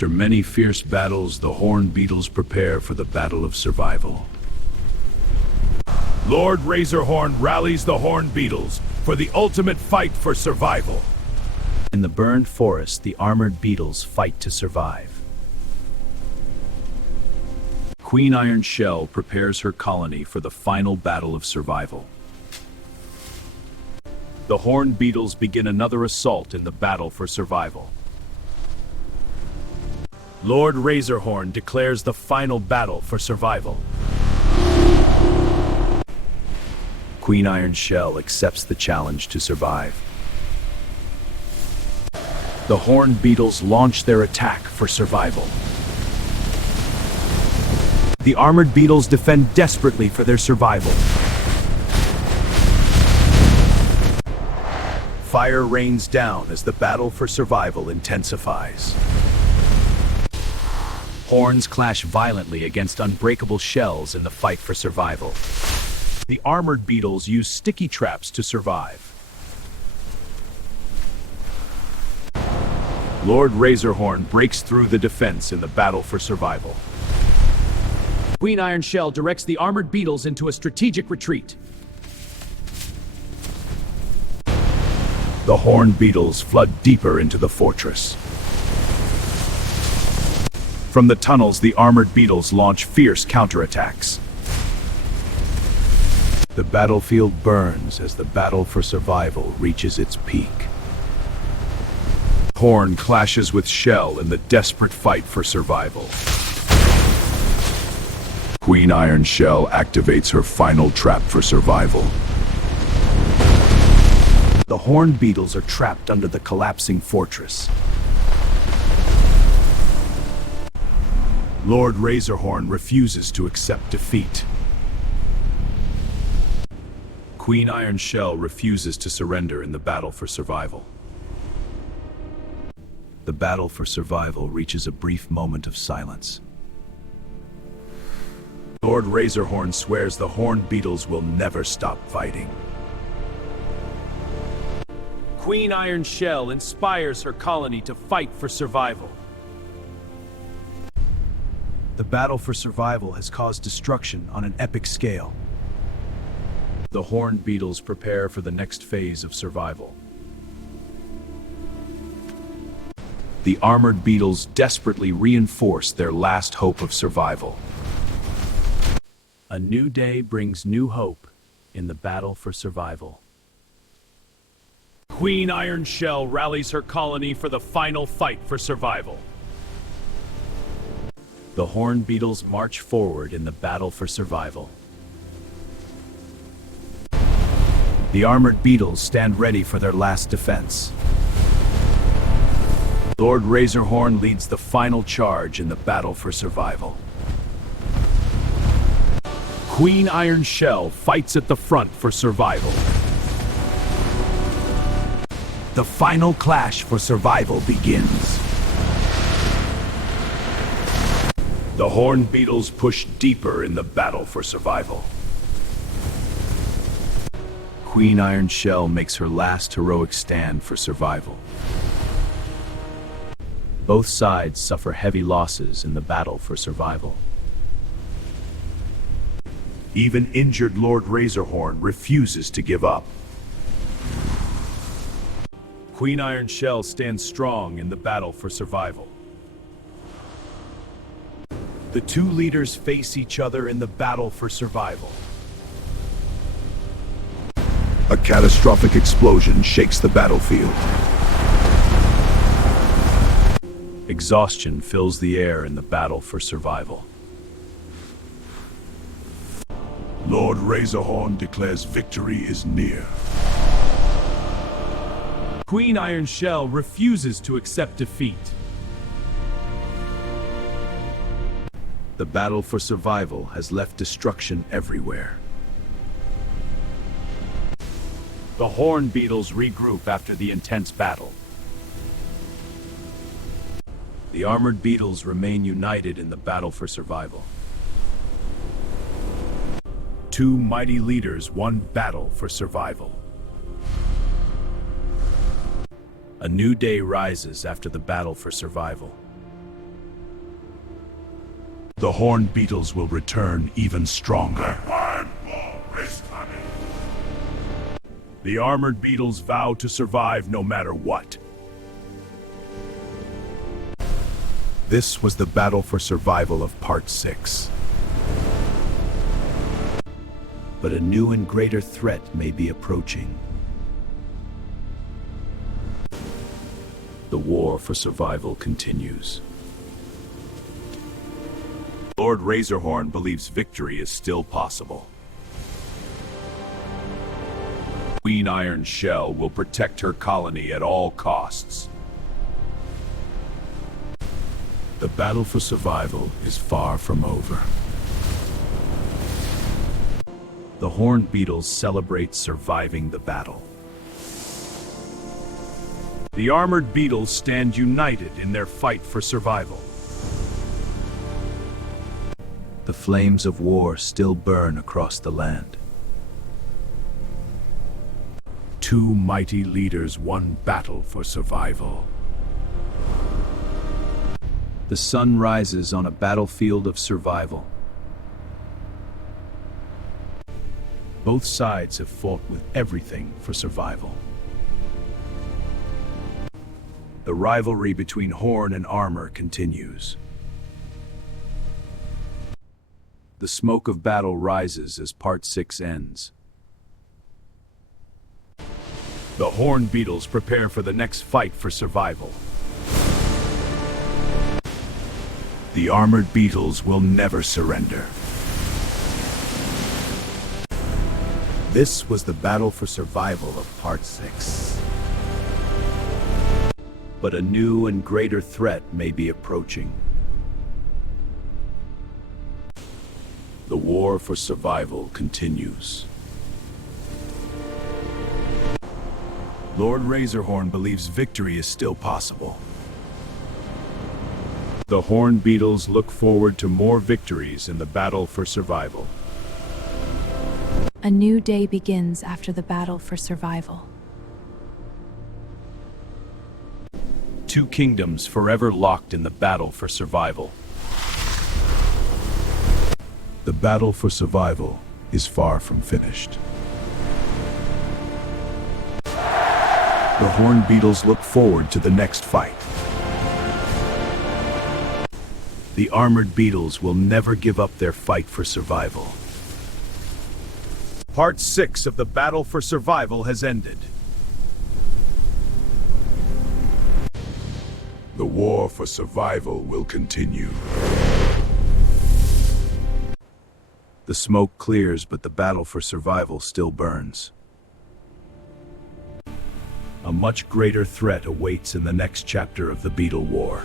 After many fierce battles, the Horned Beetles prepare for the battle of survival. Lord Razorhorn rallies the Horned Beetles for the ultimate fight for survival. In the burned forest, the Armored Beetles fight to survive. Queen Iron Shell prepares her colony for the final battle of survival. The Horned Beetles begin another assault in the battle for survival. Lord Razorhorn declares the final battle for survival. Queen Iron Shell accepts the challenge to survive. The Horned Beetles launch their attack for survival. The Armored Beetles defend desperately for their survival. Fire rains down as the battle for survival intensifies. Horns clash violently against unbreakable shells in the fight for survival. The Armored Beetles use sticky traps to survive. Lord Razorhorn breaks through the defense in the battle for survival. Queen Iron Shell directs the Armored Beetles into a strategic retreat. The Horned Beetles flood deeper into the fortress. From the tunnels, the Armored Beetles launch fierce counterattacks. The battlefield burns as the battle for survival reaches its peak. Horn clashes with Shell in the desperate fight for survival. Queen Iron Shell activates her final trap for survival. The Horned Beetles are trapped under the collapsing fortress. Lord Razorhorn refuses to accept defeat. Queen Iron Shell refuses to surrender in the battle for survival. The battle for survival reaches a brief moment of silence. Lord Razorhorn swears the Horned Beetles will never stop fighting. Queen Iron Shell inspires her colony to fight for survival. The battle for survival has caused destruction on an epic scale. The Horned Beetles prepare for the next phase of survival. The Armored Beetles desperately reinforce their last hope of survival. A new day brings new hope in the battle for survival. Queen Iron Shell rallies her colony for the final fight for survival. The Horned Beetles march forward in the battle for survival. The Armored Beetles stand ready for their last defense. Lord Razorhorn leads the final charge in the battle for survival. Queen Iron Shell fights at the front for survival. The final clash for survival begins. The Horned Beetles push deeper in the battle for survival. Queen Iron Shell makes her last heroic stand for survival. Both sides suffer heavy losses in the battle for survival. Even injured Lord Razorhorn refuses to give up. Queen Iron Shell stands strong in the battle for survival. The two leaders face each other in the battle for survival. A catastrophic explosion shakes the battlefield. Exhaustion fills the air in the battle for survival. Lord Razorhorn declares victory is near. Queen Iron Shell refuses to accept defeat. The battle for survival has left destruction everywhere. The Horned Beetles regroup after the intense battle. The Armored Beetles remain united in the battle for survival. Two mighty leaders, one battle for survival. A new day rises after the battle for survival. The Horned Beetles will return even stronger. The Armored Beetles vow to survive no matter what. This was the battle for survival of Part 6. But a new and greater threat may be approaching. The war for survival continues. Lord Razorhorn believes victory is still possible. Queen Iron Shell will protect her colony at all costs. The battle for survival is far from over. The Horned Beetles celebrate surviving the battle. The Armored Beetles stand united in their fight for survival. The flames of war still burn across the land. Two mighty leaders won battle for survival. The sun rises on a battlefield of survival. Both sides have fought with everything for survival. The rivalry between Horn and Armor continues. The smoke of battle rises as Part 6 ends. The Horned Beetles prepare for the next fight for survival. The Armored Beetles will never surrender. This was the battle for survival of Part 6. But a new and greater threat may be approaching. The war for survival continues. Lord Razorhorn believes victory is still possible. The Horned Beetles look forward to more victories in the battle for survival. A new day begins after the battle for survival. Two kingdoms forever locked in the battle for survival. The battle for survival is far from finished. The Horned Beetles look forward to the next fight. The Armored Beetles will never give up their fight for survival. Part 6 of the battle for survival has ended. The war for survival will continue. The smoke clears, but the battle for survival still burns. A much greater threat awaits in the next chapter of the Beetle War.